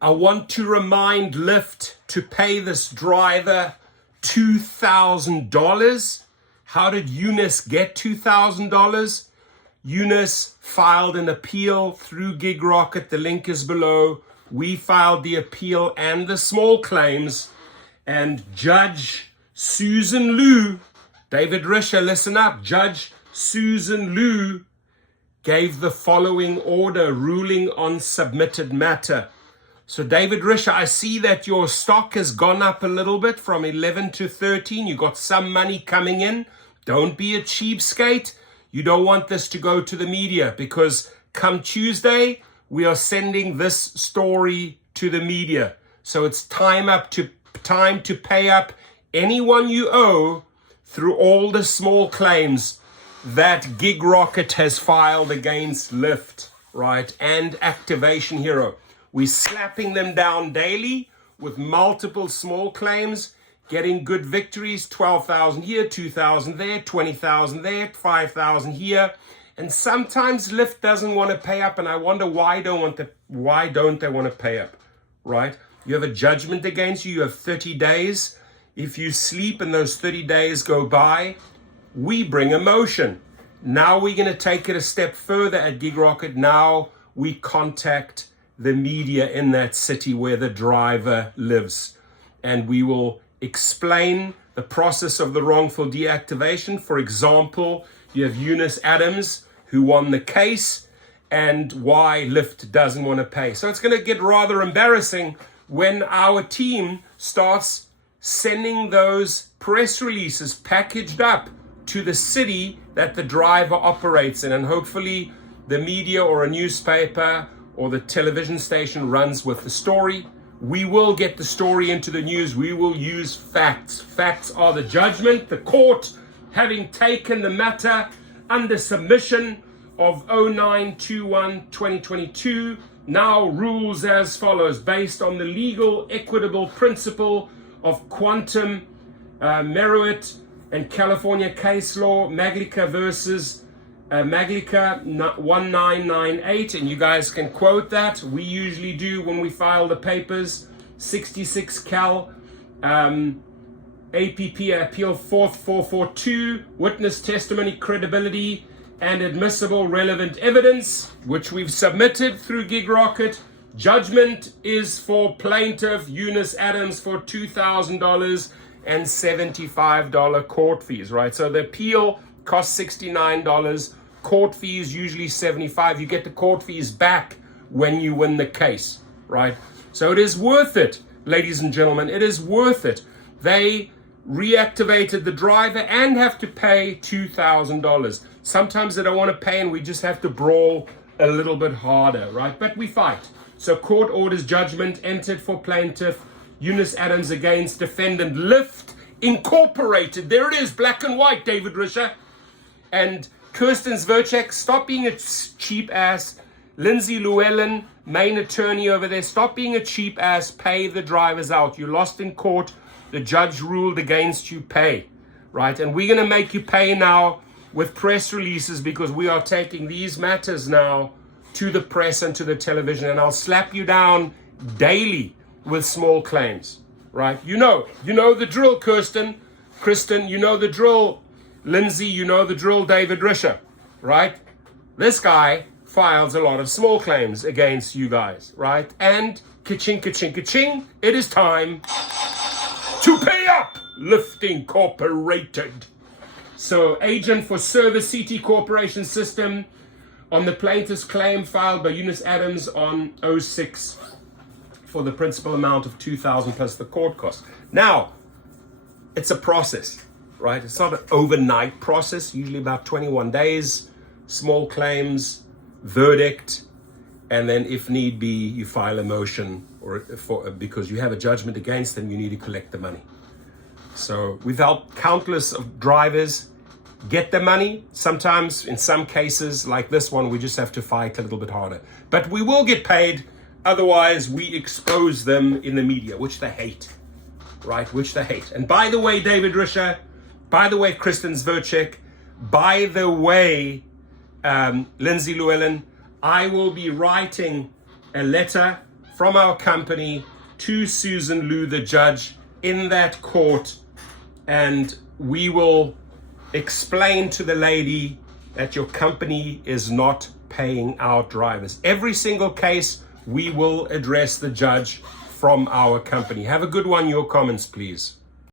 I want to remind Lyft to pay this driver $2,000. How did Junis get $2,000? Junis filed an appeal through Gig Rocket. The link is below. We filed the appeal and the small claims. And Judge Susan Liu, David Risher, listen up. Judge Susan Liu gave the following order, ruling on submitted matter. So David Risher, I see that your stock has gone up a little bit from 11 to 13. You got some money coming in. Don't be a cheapskate. You don't want this to go to the media, because come Tuesday, we are sending this story to the media. So it's time to pay up anyone you owe through all the small claims that Gig Rocket has filed against Lyft, right? And Activation Hero. We're slapping them down daily with multiple small claims, getting good victories, 12,000 here, 2,000 there, 20,000 there, 5,000 here. And sometimes Lyft doesn't want to pay up, and I wonder why don't they want to pay up, right? You have a judgment against you. You have 30 days. If you sleep and those 30 days go by, we bring a motion. Now we're going to take it a step further at Gig Rocket. Now we contact the media in that city where the driver lives, and we will explain the process of the wrongful deactivation. For example, you have Eunice Adams, who won the case, and why Lyft doesn't want to pay. So it's going to get rather embarrassing when our team starts sending those press releases packaged up to the city that the driver operates in. And hopefully the media or a newspaper or the television station runs with the story. We will get the story into the news. We will use facts. Facts are the judgment. The court, having taken the matter under submission of 09/21/2022, now rules as follows, based on the legal equitable principle of quantum meruit and California case law, Maglica versus Maglica 1998, and you guys can quote that. We usually do when we file the papers. 66 Cal APP Appeal 4th 442, witness testimony credibility and admissible relevant evidence, which we've submitted through Gig Rocket. Judgment is for plaintiff Eunice Adams for $2,000 and $75 court fees, right? So the appeal costs $69, court fees usually $75. You get the court fees back when you win the case, right? So it is worth it, ladies and gentlemen. It is worth it. They reactivated the driver and have to pay $2,000. Sometimes they don't want to pay and we just have to brawl a little bit harder, right? But we fight. So court orders judgment entered for plaintiff Eunice Adams against defendant Lyft Incorporated. There it is, black and white, David Risher. And Kirsten Zverchek, stop being a cheap ass. Lindsay Llewellyn, main attorney over there, stop being a cheap ass. Pay the drivers out. You lost in court. The judge ruled against you. Pay, right? And we're going to make you pay now with press releases, because we are taking these matters now to the press and to the television. And I'll slap you down daily with small claims, right? You know the drill, Kristen, you know the drill, Lindsay, you know the drill, David Risher, right? This guy files a lot of small claims against you guys, right? And ka-ching, ka-ching, ka-ching, it is time to pay up, Lyft Incorporated. So agent for Service CT Corporation System on the plaintiff's claim filed by Eunice Adams on 06 for the principal amount of $2,000 plus the court cost. Now, it's a process, right? It's not an overnight process, usually about 21 days, small claims, verdict, and then if need be, you file a motion because you have a judgment against them, you need to collect the money. So we've helped countless of drivers get the money. Sometimes, in some cases, like this one, we just have to fight a little bit harder. But we will get paid. Otherwise, we expose them in the media, which they hate, right? Which they hate. And by the way, David Risher, by the way, Kristen Zverchek, by the way, Lindsay Llewellyn, I will be writing a letter from our company to Susan Liu, the judge, in that court, and we will explain to the lady that your company is not paying our drivers. Every single case, we will address the judge from our company. Have a good one. Your comments, please.